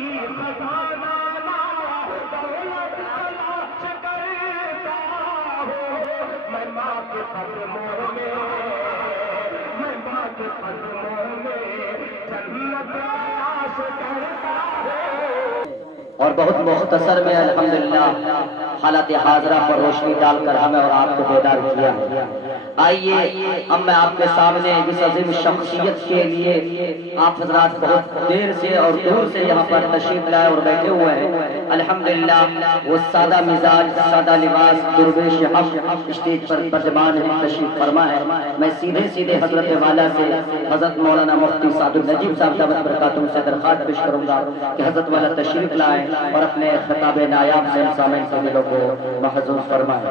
खजाना दौलत तलाश करता हूँ। मैं माँ के कदमों में, मैं माँ के कदमों में जन्नत तलाश करता हूँ। और बहुत मुख्तसर में अल्हम्दुलिल्लाह हालत हाजरा पर रोशनी डालकर हमें और आपको बेदार किया। आइए अब मैं आपके सामने इस अजीम शख्सियत के लिए आप हजरात बहुत देर से और दूर से यहाँ पर तशरीफ लाए और बैठे हुए हैं। अल्हम्दुलिल्लाह वो सादा मिजाज, सादा लिबास, दुर्वेश हक स्टेज पर बर्जमान है, तशरीफ फरमा है। मैं सीधे सीधे हजरत वाला से हजरत मौलाना मुफ्ती सादुल नजीब साहब दामत बरकातुहू से दरख्वास्त पेश करूंगा कि हजरत वाला तशरीफ लाए और अपने खिताब नायाब से सामईन के दिलों को महजूज फरमाए।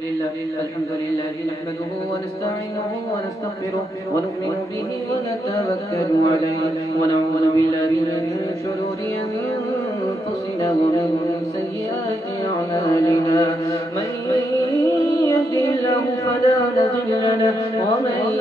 अल्हम्दुलिल्लाह नहमदुहु व नस्तईनुहु व नस्तगफिरुहु व नु'मिनु बिही व नतवक्कलु अलैहि व नऊज़ु बिल्लाहि मिन शुरूरि अनफुसिना व मिन सय्यिआति अअमालिना। मन यहदिहिल्लाहु फला मुदिल्ल लहु व मन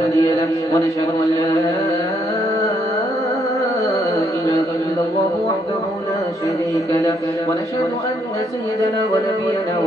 हादिय लहु व नशहदु अन ला इलाहा इल्लल्लाहु वहदहु ला शरीक लहु व नशहदु अन्न सय्यदना व नबियना व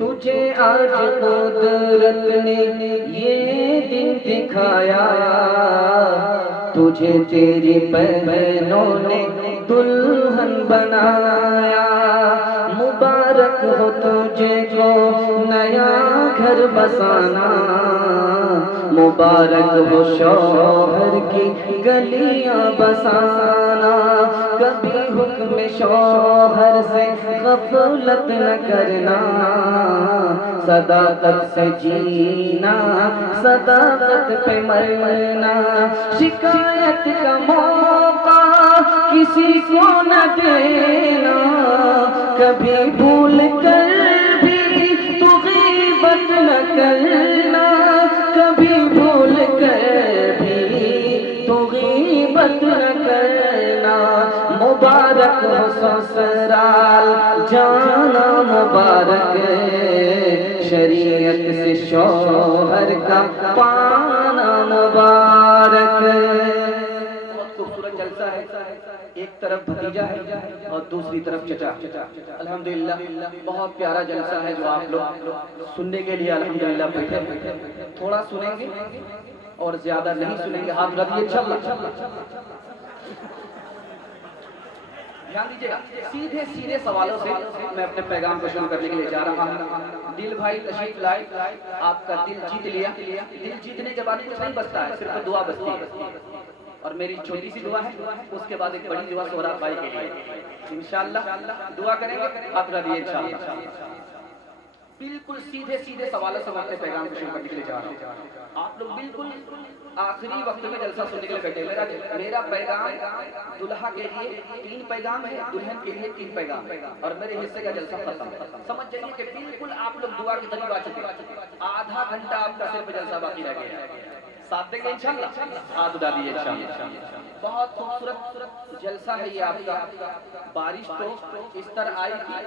तुझे आज कुदरत ने ये दिन दिखाया, तुझे तेरी बहनों ने दुल्हन बनाया। मुबारक हो तुझे को नया घर बसाना, मुबारक हो शौहर की गलियां बसाना। कभी हुक्म शौहर से गफलत न करना, सदाकत से जीना सदाकत पे मरना। शिकायत का मौका किसी को न देना, कभी भूल कर भी तू गीबत न करना, कभी भूल कर भी तू गीबत न करना। मुबारक हो ससुराल जाना, मुबारक शरीयत से शौहर का पाना मुबारक। बहुत खूबसूरत जलसा है, एक तरफ भतीजा है और दूसरी तरफ चचा। अल्हम्दुलिल्लाह बहुत प्यारा जलसा है जो आप लोग सुनने के लिए अल्हम्दुलिल्लाह बैठे। थोड़ा सुनेंगे और ज्यादा नहीं सुनेंगे। हाथ रखिए इंशाअल्लाह। ध्यान दीजिएगा, सीधे सीधे सवालों से मैं अपने पैगाम को शुरू करने के लिए जा रहा हूँ। दिल भाई तशरीफ लाए, आपका दिल जीत लिया। दिल जीतने के बाद कुछ नहीं बचता है, सिर्फ दुआ बचती है। और मेरी छोटी सी दुआ है, उसके बाद एक बड़ी दुआ सोहराब भाई के लिए इंशाअल्लाह दुआ करेंगे। आप रहिए इंशाअल्लाह। बिल्कुल सीधे सीधे सवालों से अपने पैगाम को शुरू करने के लिए जा रहा हूँ। आप लोग बिल्कुल आखिरी वक्त में जलसा सुनने के लिए बैठे। मेरा पैगाम दुल्हा के लिए 3 पैगाम है, दुल्हन के लिए 3 पैगाम, और मेरे हिस्से का जलसा खत्म। समझ जाइए कि बिल्कुल आप लोग दुआ के करीब आ चुके। आधा घंटा आपका सिर्फ जलसा बाकी रह गया। साथ देंगे इंशाअल्लाह। हाथ उठा दिए इंशाअल्लाह। बहुत खूबसूरत जलसा है ये आपका। बारिश तो इस तरह आई थी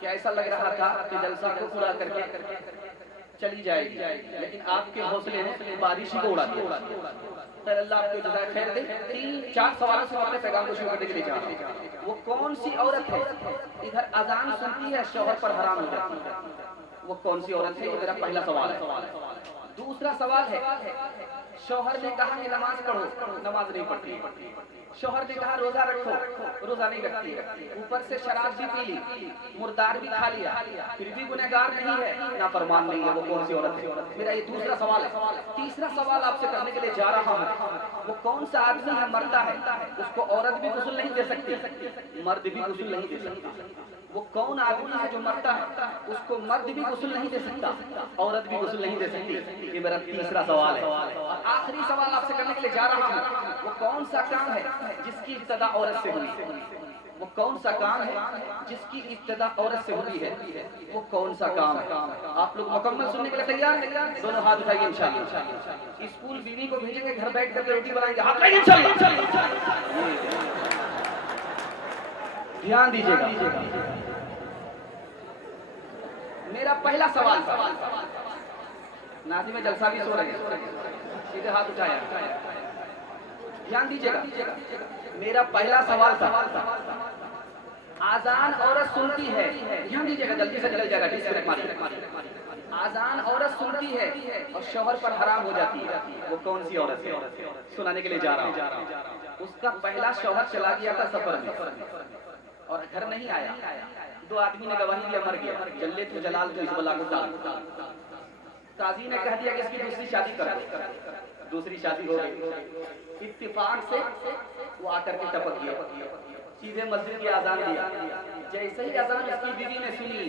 कि ऐसा लग रहा था कि जलसा को पूरा करके चली जाएगी, लेकिन आपके हौसले ने बारिश ही को उड़ा दिया। अल्लाह आपको जज़ाए खैर दे। 3-4 सवालों से अपने पैगाम को शुरू करने के लिए जा रहे हैं। वो कौन सी औरत है इधर अजान सुनती है शौहर पर हराम हो जाती है? वो कौन सी औरत है? ये मेरा पहला सवाल है। दूसरा सवाल है, शौहर ने कहा कि नमाज पढ़ो, नमाज नहीं पढ़ती। शौहर ने कहा रोजा रखो, रोजा नहीं रखती। ऊपर से शराब भी पी ली, मुर्दार भी खा लिया, फिर भी गुनहगार नहीं है, नाफरमान नहीं है, वो कौन सी औरत है? मेरा ये दूसरा सवाल है। तीसरा सवाल आपसे करने के लिए जा रहा हूँ, वो कौन सा आदमी है मरता है, उसको औरत भी गुस्ल नहीं दे सकती, मर्द भी गुस्ल नहीं दे सकता। वो कौन आदमी है जो मरता है, उसको मर्द भी गुस्ल नहीं दे सकता, औरत भी गुस्ल नहीं दे सकती? ये मेरा तीसरा सवाल है। और आखिरी सवाल आपसे करने के लिए जा रहा हूँ, वो कौन सा काम है जिसकी इब्तिदा औरत से हुई? वो कौन सा काम है जिसकी इब्तिदा औरत से हुई है? वो कौन सा काम है? आप लोग मुकम्मल सुनने के लिए तैयार हैं? दोनों हाथ उठाइए इंशाअल्लाह। स्कूल बीवी को भेजेंगे, घर बैठ करके रोटी बनाएंगे, हाथ उठाइए इंशाअल्लाह। ध्यान दीजिएगा। मेरा पहला सवाल था, नाज़ी में जलसा भी सो रहे हैं, सीधे हाथ उठाया। ध्यान दीजिएगा, मेरा पहला सवाल था, आजान औरत सुनती है, ध्यान दीजिएगा, जल्दी से निकल जाएगा, डिस्कनेक्ट मारिए। आजान औरत सुनती है और शौहर पर हराम हो जाती है, वो कौन सी औरत है? सुनाने के लिए जा रहा हूँ। उसका पहला शौहर चला गया था सफर में और घर नहीं आया, दो आदमी ने गवाही दिया, मर गया, जल्ले तो जलाल तो इस बला को डाल। काजी ने कह दिया कि इसकी दूसरी शादी कर दो, दूसरी शादी हो गई। इत्तेफाक से वो आकर के टपक गया, सीधे मस्जिद की आजान दिया। जैसे ही आजान इसकी बीवी ने सुनी,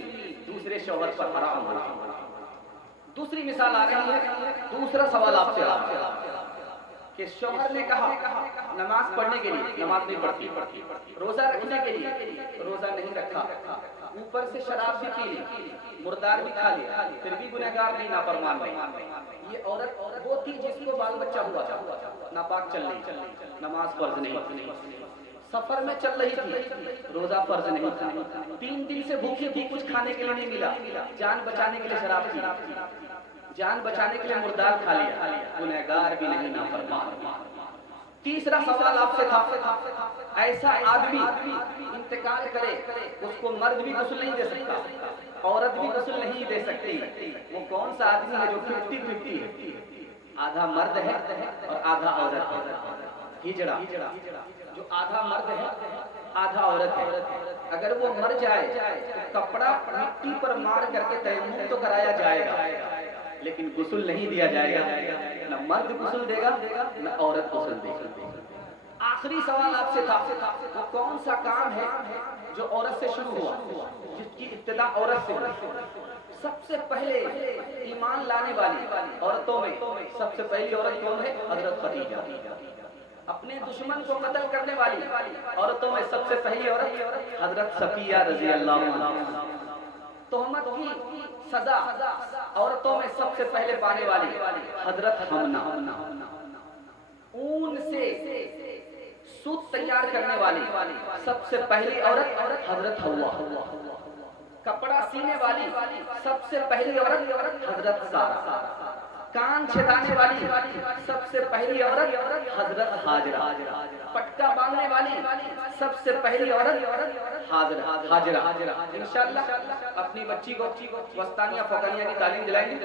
दूसरे शौहर पर हराम हो गया। दूसरी मिसाल आ रही है, दूसरा सवाल आपसे आ रहा है कि शौहर ने कहा नमाज पढ़ने के लिए, नमाज नहीं पढ़ती, रोजा रखने के लिए, रोजा नहीं रखा, ऊपर से शराब भी पी ली, मुर्दार भी खा लिया, फिर भी गुनहगार नहीं, नाफरमान नहीं। ये औरत वो थी जिसको बाल बच्चा हुआ था, नापाक चल रही, नमाज फर्ज नहीं, सफर में चल रही थी, रोजा फर्ज नहीं था, 3 दिन से भूखी थी, कुछ खाने के लिए नहीं मिला, जान बचाने के लिए शराब पी, जान बचाने के लिए मुर्दार खा लिया, गुनहगार भी नहीं, नाफरमान। तीसरा सवाल आपसे था, ऐसा आदमी इंतकाल करे, उसको मर्द भी गुस्ल नहीं दे सकता, औरत भी गुस्ल नहीं दे सकती, वो कौन सा आदमी है जो 50-50 है? आधा मर्द है और आधा औरत है, हिजड़ा, जो आधा मर्द है आधा औरत है। अगर वो मर जाए तो कपड़ा मिट्टी पर मार करके तयम्मुम तो कराया जाएगा, लेकिन गुस्ल नहीं दिया जाएगा, न मर्द गुस्ल देगा न औरत गुस्ल देगी। आखिरी सवाल आपसे था, वो कौन सा काम है जो औरत से शुरू हुआ, जिसकी इब्तिदा औरत से हुई? सबसे पहले ईमान लाने वाली औरतों में सबसे पहली औरत कौन है? हजरत खदीजा। अपने दुश्मन को कत्ल करने वाली औरतों में सबसे पहली औरत हजरत सफिया रजी अल्लाह अन्हा। तोहमत की सजा औरतों में सबसे पहले पाने वाली हजरत हमना। ऊन से सूत तैयार करने वाली सबसे पहली औरत हजरत हव्वा। कपड़ा सीने वाली सबसे पहली औरत हजरत सारा। कान छिदाने वाली सबसे पहली औरत हजरत हाजरा। पटका बांधने वाली सबसे पहली औरत हाजरा। इंशाअल्लाह अपनी बच्ची को वस्तानिया फौकानिया की तालीम दिलाएंगे,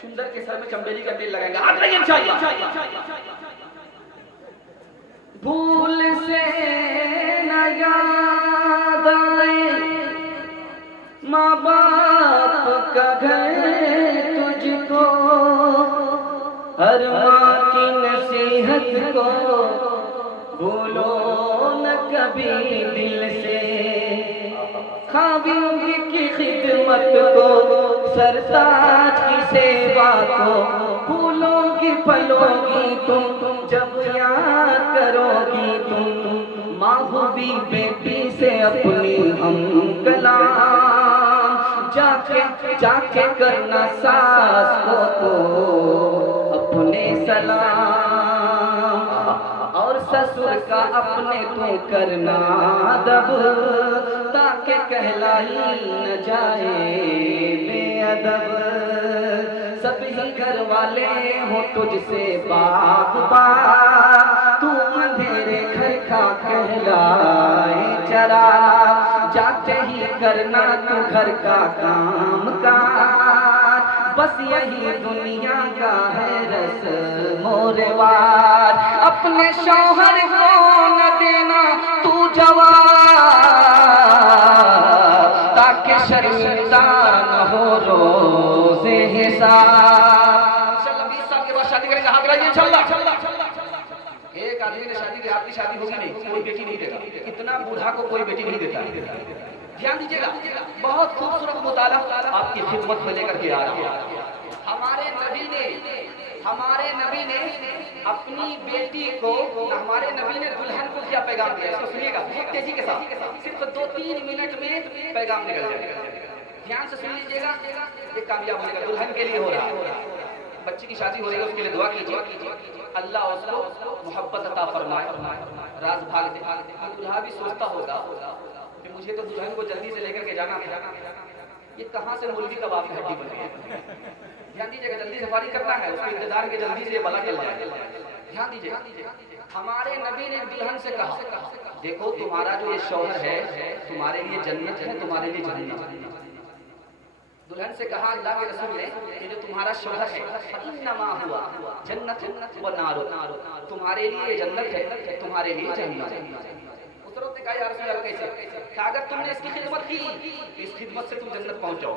छुंदर के सर में चंबेली का तेल लगाएंगे, आ जाइए इंशाअल्लाह। भूल से न याद आए माँ बाप का घर तुझको, हर माँ की नसीहत को भूलो न कभी दिल से, खावियों की खिदमत को, सरताज की सेवा को भूलोगी पलोगी तुम, जब याद करोगी तुम माँ भी बेटी से अपनी हम कलाम, जाके करना सास को तो अपने सलाम, और ससुर का अपने तो करना अदब, ताकि कहलाई न जाए बेअदब। सभी घर वाले हो तुझसे बागबान, तू अंधेरे घर का कहलाए चरा, जाते ही करना तू घर का काम काज, बस यही दुनिया का है रस्म और रिवाज। अपने शौहर को न देना तू जवाब, ताकि शर्मिंदा न हो रोज़े हिसाब। इंशाल्लाह 20 साल के बाद शादी करेंगे, हाथ लगाइए इंशाल्लाह। एक आदमी ने शादी की, आपकी शादी होगी नहीं, कोई बेटी नहीं देगा। इतना बूढ़ा को कोई बेटी नहीं देता। ध्यान दीजिएगा, बहुत खूबसूरत मुताला आपकी खिदमत में लेकर के आ रहा है। हमारे नबी ने अपनी बेटी को, हमारे नबी ने दुल्हन को क्या पैगाम दिया, इसको सुनिएगा बहुत तेजी के साथ, सिर्फ 2-3 मिनट में पैगाम निकल जाएगा। ध्यान से सुन लीजिएगा, ये कामयाब होगा, दुल्हन के लिए हो रहा है। बच्ची की शादी हो रही है, उसके लिए दुआ कीजिए, अल्लाह उसको मोहब्बत अता फरमाए, राज भाग दे। दूल्हा भी सोचता होगा कि मुझे तो दुल्हन को जल्दी से लेकर के जाना है, ये कहाँ से मुर्गी कबाब की हड्डी बन गई है। ध्यान दीजिएगा, जल्दी सफारी करना है, उसके इंतजार के जल्दी से बला चल जाए। ध्यान दीजिएगा, हमारे नबी ने दुल्हन से कहा, देखो तुम्हारा जो ये शौहर है तुम्हारे लिए जन्नत है, तुम्हारे लिए जन्नत। दुल्हन से कहा अल्लाह के रसूल ने कि जो तुम्हारा शौहर है इन्नमा हुआ जन्नत व नार, तुम्हारे लिए जन्नत है, तुम्हारे लिए जन्नत है। उस औरत ने कहा या रसूल अल्लाह कैसे? कहा अगर तुमने इसकी खिदमत की, इस खिदमत से तुम जन्नत पहुंच जाओ,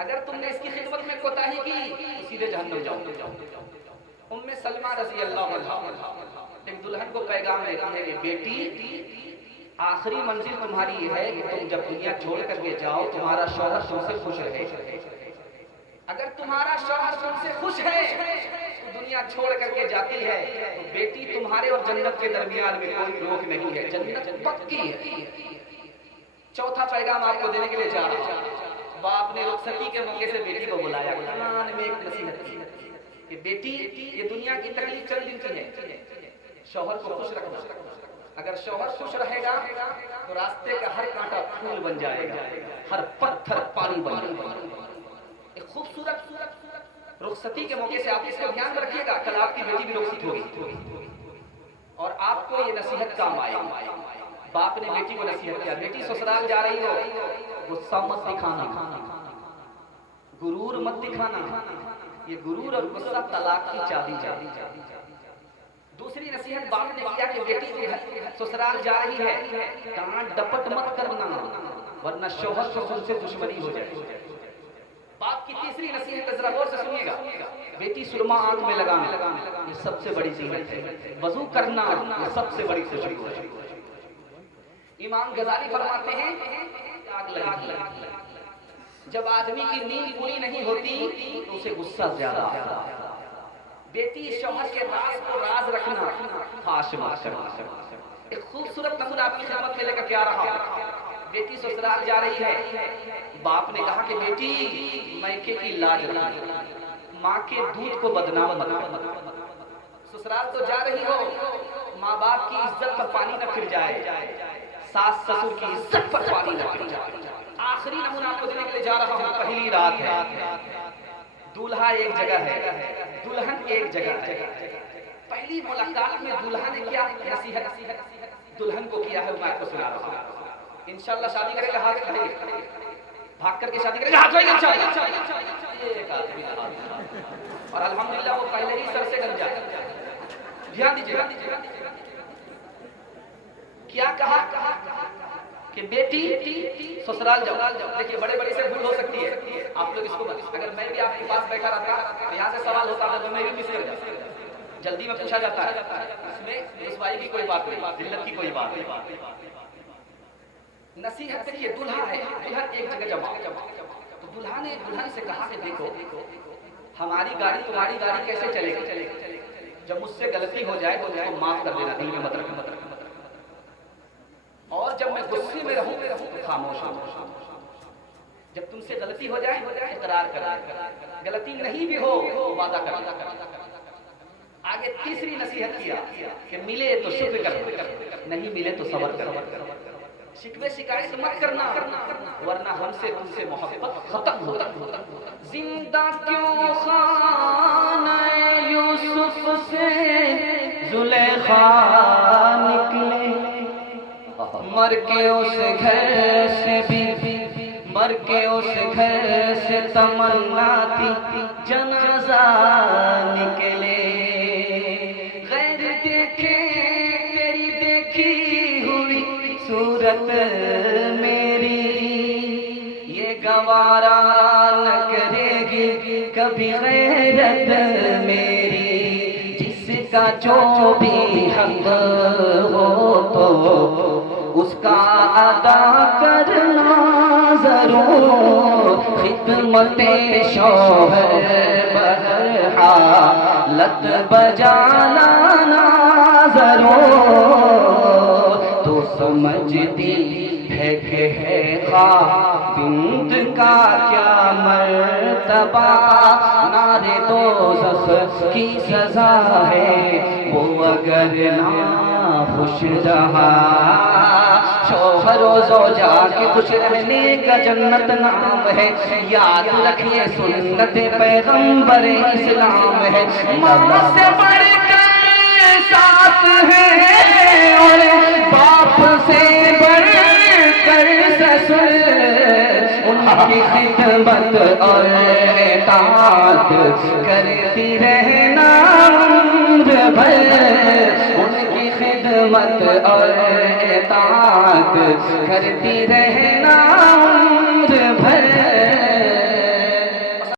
अगर तुमने इसकी खिदमत में कोताही की तो सीधे जहन्नम जाओ। उम्मे सलमा रज़ी अल्लाह अन्हा एक दुल्हन को पैगाम देती है कि बेटी आखिरी मंजिल तुम्हारी है कि तुम जब दुनिया छोड़ करके जाओ तुम्हारा शौहर तुमसे खुश रहे। अगर तुम्हारा शौहर तुमसे खुश है तो दुनिया छोड़ करके जाती है तो बेटी तुम्हारे और जन्नत के दरमियान में कोई रोक नहीं है, जन्नत पक्की है। चौथा पैगाम आपको देने के लिए जा रहा हूं। बाप ने रुखसती के मौके से बेटी को बुलाया, कान में एक नसीहत की कि बेटी ये दुनिया की तकलीफ चल दिन की है, शौहर को खुश रखना। अगर शौहर खुश रहेगा तो रास्ते का हर कांटा फूल बन जाएगा, हर पत्थर पानी बन जाएगा। एक खूबसूरत रुखसती के मौके से आप इसका ध्यान रखिएगा, कल आपकी बेटी भी रुखसत होगी और आपको ये नसीहत काम आएगी। बाप ने बेटी को नसीहत किया, बेटी ससुराल जा रही हो गुस्सा मत दिखाना, गुरूर मत दिखाना, ये गुरूर और गुस्सा तलाक की चाबी है। दूसरी नसीहत बाप ने किया कि बेटी ससुराल जा रही है डांट डपट मत करना वरना शौहर से तुमसे दुश्मनी हो जाए। बाप की तीसरी नसीहत जरा गौर से सुनिएगा, बेटी सुरमा आंख में लगाना ये सबसे बड़ी जीनत है, वजू करना ये सबसे बड़ी खुशी है। इमाम गजाली फरमाते हैं आग लगी, जब आदमी की नींद पूरी नहीं होती तो उसे गुस्सा ज्यादा आता है। बेटी शौहर के राज को राज रखना, फाश मत करना। एक खूबसूरत नमूना आपकी खिदमत में लेकर के आ रहा हूं। बेटी ससुराल जा रही है, बाप ने कहा कि बेटी मैके की लाज रखना, माँ के दूध को बदनाम मत करना। ससुराल तो जा रही हो, माँ बाप की इज्जत पर पानी न फिर जाए, सास ससुर की इज्जत पर पानी न फिर जाए। आखिरी नमूना आपको देने के लिए जा रहा हूं। पहली रात है, दूल्हा एक जगह है, दुल्हन एक जगह है। पहली मुलाकात में दूल्हा ने क्या नसीहत दुल्हन को किया है, मैं आपको सुना रहा हूं। इंशाल्लाह शादी करेगा हाथ खड़े, भाग करके शादी करेगा हाथ खड़े इंशाल्लाह। और अल्हम्दुलिल्लाह वो पहले ही सर से गंजा। ध्यान दीजिएगा, क्या कहा कि बेटी ससुराल जाओ। देखिए बड़े बड़े से भूल हो सकती है, आप लोग इसको अगर मैं भी आपके पास बैठा रहता तो यहाँ से सवाल होता था तो मैं भी मिस जाता, जल्दी में पूछा जाता है, इसमें रुसवाई की कोई बात नहीं, जिल्लत की कोई बात नहीं। नसीहत देखिए, दूल्हा है, दुल्हन एक जगह जमा, तो दूल्हा ने दुल्हन से कहा कि देखो हमारी गाड़ी तुम्हारी गाड़ी कैसे चलेगी, जब मुझसे गलती हो जाए तो उसको माफ कर देना, दिल में मत रखना, और जब मैं गुस्से में रहूं तो खामोश हो। जब तुमसे गलती हो जाए इकरार कर, गलती नहीं भी हो वादा कर। आगे तीसरी नसीहत किया कि मिले तो शुक्र कर, नहीं मिले तो सब्र कर। शिकवे शिकायत मत करना वरना हमसे तुमसे मोहब्बत खत्म हो। जिंदा क्यों खाना यूसुफ से जुलेखा निकले, मर के उस घर से भी मर के उस घर से तमन्ना थी जनाजा निकले, गैर देखे तेरी देखी हुई सूरत मेरी, ये गवारा न करेगी कभी गैरत मेरी, जिसका जो भी हक हो तो उसका अदा करना जरूर, खिदमते शौहर बहर हालत बजा लाना जरूर। तो समझती है कि है खाविंद का क्या मर्तबा, नारे दोज़ख की सजा है वो अगर ना खुश रहा, शौहर ज़ौजा के खुश रहने का जन्नत नाम है, याद रखिए सुन्नत पैगंबर इस्लाम है। माँ से बढ़कर साथ है और बाप से बढ़कर ससुर, उनकी खिदमत और इताअत करती रहना उम्र भर, उनकी खिदमत और इताअत करती रहना